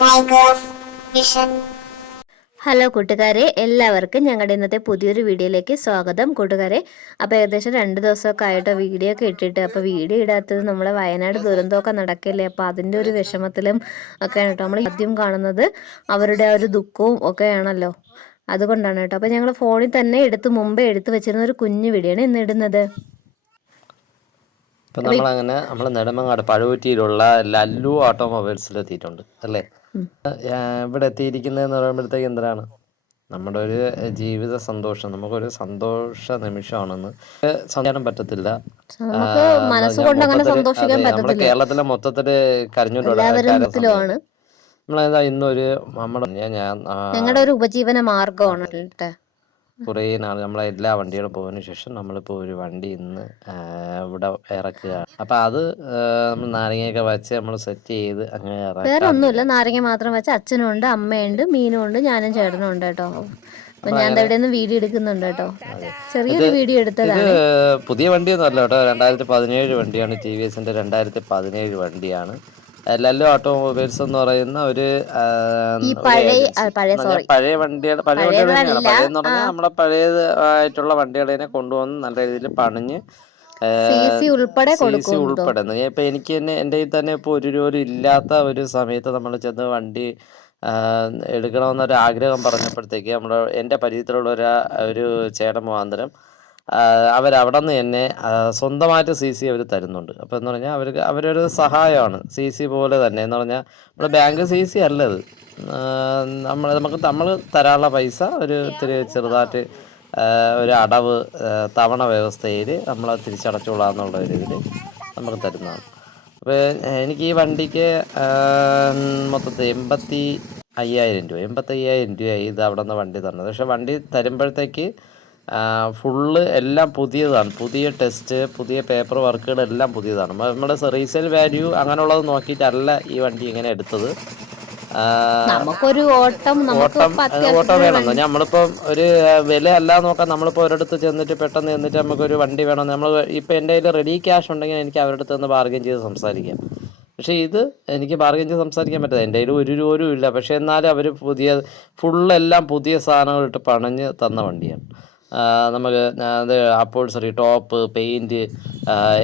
Tigers Vision. Hello കൂട്ടുകാരെ, എല്ലാവർക്കും ഞങ്ങളുടെ ഇന്നത്തെ പുതിയൊരു വീഡിയോയിലേക്ക് സ്വാഗതം. കൂട്ടുകാരെ, അപ്പോൾ ഏകദേശം 2 ദിവസമൊക്കെ ആയിട്ട് വീഡിയോ ഒക്കെ ഇട്ടിട്ട്, അപ്പോൾ വീഡിയോ ഇടാത്തത് നമ്മളെ വയനാട് ദുരന്തമൊക്കെ നടക്കില്ലേ, അപ്പോൾ അതിൻ്റെ ഒരു വിഷമത്തിലും ഒക്കെയാണ് കേട്ടോ. നമ്മൾ ആദ്യം കാണുന്നത് അവരുടെ ഒരു ദുഃഖവും ഒക്കെയാണല്ലോ, അതുകൊണ്ടാണ് കേട്ടോ. അപ്പോൾ ഞങ്ങൾ ഫോണിൽ തന്നെ മുമ്പേ എടുത്ത് വെച്ചിരുന്ന ഒരു കുഞ്ഞു വീഡിയോയാണ് ഇന്ന് ഇടുന്നത്. ഇപ്പം നമ്മൾ നെടുമങ്ങാട് പഴുകുറ്റിയിലുള്ള ലല്ലു ഓട്ടോമൊബൈൽസിലെത്തിയിട്ടുണ്ട് അല്ലേ. ഇവിടെ എത്തിയിരിക്കുന്നതെന്ന് പറയുമ്പോഴത്തേക്ക് എന്തിനാണ് നമ്മുടെ ഒരു ജീവിത സന്തോഷം, നമുക്കൊരു സന്തോഷ നിമിഷമാണെന്ന് സഞ്ചാരം പറ്റത്തില്ല. നമ്മുടെ കേരളത്തിലെ മൊത്തത്തില് കരഞ്ഞുകൊണ്ടുള്ള നമ്മളേതാ ഇന്നൊരു ഞങ്ങളുടെ ഒരു ഉപജീവന മാർഗമാണ്. കുറേ നാൾ നമ്മളെ എല്ലാ വണ്ടികളും പോയതിനു ശേഷം നമ്മളിപ്പോൾ ഒരു വണ്ടി ഇന്ന് ഇവിടെ ഇറക്കുകയാണ്. അപ്പം അത് നമ്മൾ നാരങ്ങയൊക്കെ വെച്ച് നമ്മൾ സെറ്റ് ചെയ്ത് അങ്ങനെ വേറെ ഒന്നുമില്ല, നാരങ്ങ മാത്രം വെച്ച് അച്ഛനും ഉണ്ട്, അമ്മയുണ്ട്, മീനും ഉണ്ട്, ഞാനും ചേട്ടനും ഉണ്ട് കേട്ടോ. അപ്പൊ ഞാൻ ഇവിടെ നിന്ന് വീഡിയോ എടുക്കുന്നുണ്ട് കേട്ടോ. ചെറിയൊരു വീഡിയോ എടുത്തതാണ്. ഇത് പുതിയ വണ്ടിയൊന്നും അല്ല കേട്ടോ, 2017 വണ്ടിയാണ്. TVSന്റെ 2017 വണ്ടിയാണ്. ലല്ലു ഓട്ടോമൊബൈൽസ് എന്ന് പറയുന്ന ഒരു പഴയ വണ്ടിയുടെ പഴയെന്ന് പറഞ്ഞാൽ നമ്മളെ പഴയത് ആയിട്ടുള്ള വണ്ടികളെ കൊണ്ടുവന്ന് നല്ല രീതിയിൽ പണിഞ്ഞ് ഉൾപ്പെടെ ഇപ്പൊ എനിക്ക് തന്നെ എൻ്റെ തന്നെ ഇപ്പോൾ ഒരു രൂപ ഇല്ലാത്ത ഒരു സമയത്ത് നമ്മൾ ചെന്ന് വണ്ടി എടുക്കണമെന്നൊരു ആഗ്രഹം പറഞ്ഞപ്പോഴത്തേക്ക് എൻ്റെ പരിചയത്തിലുള്ള ഒരു ചേട്ടൻ മുഖാന്തരം അവരവിടെ നിന്ന് തന്നെ സ്വന്തമായിട്ട് CC അവർ തരുന്നുണ്ട്. അപ്പോൾ എന്ന് പറഞ്ഞാൽ അവരൊരു സഹായമാണ്. CC പോലെ തന്നെ എന്ന് പറഞ്ഞാൽ നമ്മുടെ ബാങ്ക് CC അല്ലത്. നമ്മൾ തരാനുള്ള പൈസ ഒരു ഇത്തിരി ചെറുതായിട്ട് ഒരു അടവ് തവണ വ്യവസ്ഥയിൽ നമ്മൾ തിരിച്ചടച്ചോളാം എന്നുള്ള ഒരു ഇതിൽ നമുക്ക് തരുന്നതാണ്. അപ്പോൾ എനിക്ക് ഈ വണ്ടിക്ക് മൊത്തത്തിൽ 85,000 രൂപയായി ഇത് അവിടെ നിന്ന് വണ്ടി തന്നത്. പക്ഷേ വണ്ടി തരുമ്പോഴത്തേക്ക് ഫുള്ള് എല്ലാം പുതിയതാണ്. പുതിയ ടെസ്റ്റ്, പുതിയ പേപ്പർ വർക്കുകളെല്ലാം പുതിയതാണ്. നമ്മുടെ റീസെയിൽ വാല്യൂ അങ്ങനെയുള്ളത് നോക്കിയിട്ടല്ല ഈ വണ്ടി ഇങ്ങനെ എടുത്തത്. ഓട്ടം വേണം. നമ്മളിപ്പം ഒരു വില അല്ല നോക്കാം. നമ്മളിപ്പോൾ ഒരിടത്ത് ചെന്നിട്ട് പെട്ടെന്ന് ചെന്നിട്ട് നമുക്കൊരു വണ്ടി വേണം, നമ്മൾ ഇപ്പം എൻ്റെ കയ്യിൽ റെഡി ക്യാഷ് ഉണ്ടെങ്കിൽ എനിക്ക് അവരുടെ അടുത്ത് നിന്ന് ബാർഗെയിൻ ചെയ്ത് സംസാരിക്കാം. പക്ഷേ ഇത് എനിക്ക് ബാർഗെയിൻ ചെയ്ത് സംസാരിക്കാൻ പറ്റില്ല. എൻ്റെ കയ്യിൽ ഒരു രൂപ പോലും ഇല്ല. പക്ഷേ എന്നാലും അവർ ഫുള്ളെല്ലാം പുതിയ സാധനങ്ങളിട്ട് പണിഞ്ഞ് തന്ന വണ്ടിയാണ്. നമുക്ക് അത് അപ്പോൾസറി, ടോപ്പ്, പെയിൻറ്റ്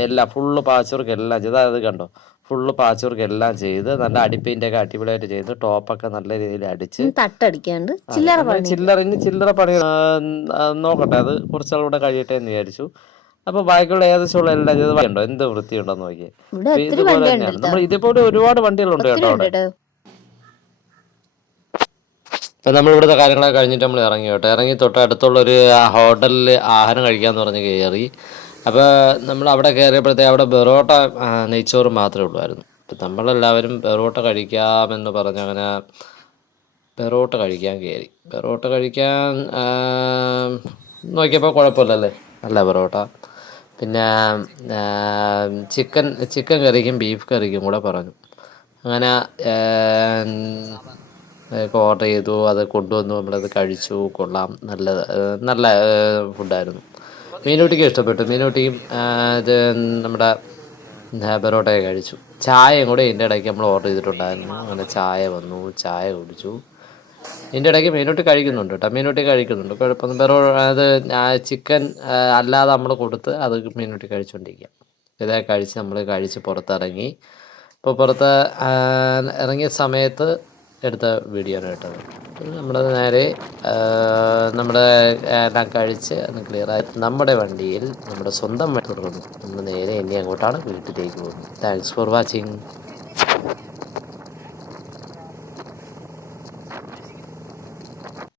എല്ലാം ഫുള്ള് പാച്ച് വർക്ക് എല്ലാം ചെയ്ത്, അത് കണ്ടോ, ഫുള്ള് പാച്ച് വർക്ക് എല്ലാം ചെയ്ത് നല്ല അടിപ്പെയിൻ്റൊക്കെ അടിപൊളിയായിട്ട് ചെയ്ത് ടോപ്പൊക്കെ നല്ല രീതിയിൽ അടിച്ച് തട്ടടിക്കാണ്ട് ചില്ലറ പണി നോക്കട്ടെ, അത് കുറച്ചാളൂടെ കഴിയട്ടെ എന്ന് വിചാരിച്ചു. അപ്പോൾ ബാക്കിയുള്ള ഏകദേശമുള്ള എല്ലാം ചെയ്ത് ഉണ്ടോ എന്ത് വൃത്തിയുണ്ടോന്ന് നോക്കിയേ. ഇതുപോലെ തന്നെയാണ് നമ്മൾ ഇതുപോലെ ഒരുപാട് വണ്ടികളുണ്ട് കേട്ടോ അവിടെ. അപ്പം നമ്മളിവിടുത്തെ കാര്യങ്ങളൊക്കെ കഴിഞ്ഞിട്ട് നമ്മൾ ഇറങ്ങി കേട്ടോ. ഇറങ്ങി തൊട്ട് അടുത്തുള്ളൊരു ഹോട്ടലിൽ ആഹാരം കഴിക്കാമെന്ന് പറഞ്ഞ് കയറി. അപ്പോൾ നമ്മൾ അവിടെ കയറിയപ്പോഴത്തേക്ക് അവിടെ ബെറോട്ട നെയ്ച്ചോറ് മാത്രമേ ഉള്ളായിരുന്നു. അപ്പം നമ്മളെല്ലാവരും ബെറോട്ട കഴിക്കാമെന്ന് പറഞ്ഞ് അങ്ങനെ ബെറോട്ട കഴിക്കാൻ കയറി. ബെറോട്ട കഴിക്കാൻ നോക്കിയപ്പോൾ കുഴപ്പമില്ലല്ലേ, നല്ല ബെറോട്ട. പിന്നെ ചിക്കൻ കറിക്കും ബീഫ് കറിക്കും കൂടെ പറഞ്ഞു. അങ്ങനെ ഓർഡർ ചെയ്തു, അത് കൊണ്ടുവന്നു, നമ്മളത് കഴിച്ചു. കൊള്ളാം, നല്ല ഫുഡായിരുന്നു. മീനൂട്ടിക്ക് ഇഷ്ടപ്പെട്ടു. മീനൂട്ടിയും ഇത് നമ്മുടെ ബെറോട്ടയൊക്കെ കഴിച്ചു. ചായയും കൂടെ ഇതിൻ്റെ ഇടയ്ക്ക് നമ്മൾ ഓർഡർ ചെയ്തിട്ടുണ്ടായിരുന്നു. അങ്ങനെ ചായ വന്നു, ചായ കുടിച്ചു. ഇതിൻ്റെ ഇടയ്ക്ക് മീനൂട്ടി കഴിക്കുന്നുണ്ട് കേട്ടോ, മീനൂട്ടി കഴിക്കുന്നുണ്ട്, കുഴപ്പമൊന്നും. അത് ചിക്കൻ അല്ലാതെ നമ്മൾ കൊടുത്ത് അത് മീനൂട്ടി കഴിച്ചുകൊണ്ടിരിക്കുക. ഇതേ നമ്മൾ കഴിച്ച് പുറത്തിറങ്ങി. ഇപ്പോൾ പുറത്ത് ഇറങ്ങിയ സമയത്ത് എടുത്ത വീഡിയോ ആണ് കേട്ടത്. നമ്മൾ നേരെ നമ്മുടെ എല്ലാം കഴിച്ച് ക്ലിയറായി നമ്മുടെ വണ്ടിയിൽ നമ്മുടെ സ്വന്തം വണ്ടി തുടർന്നു. നമ്മൾ നേരെ ഇനി അങ്ങോട്ടാണ് വീട്ടിലേക്ക് പോകുന്നത്. Thanks for watching.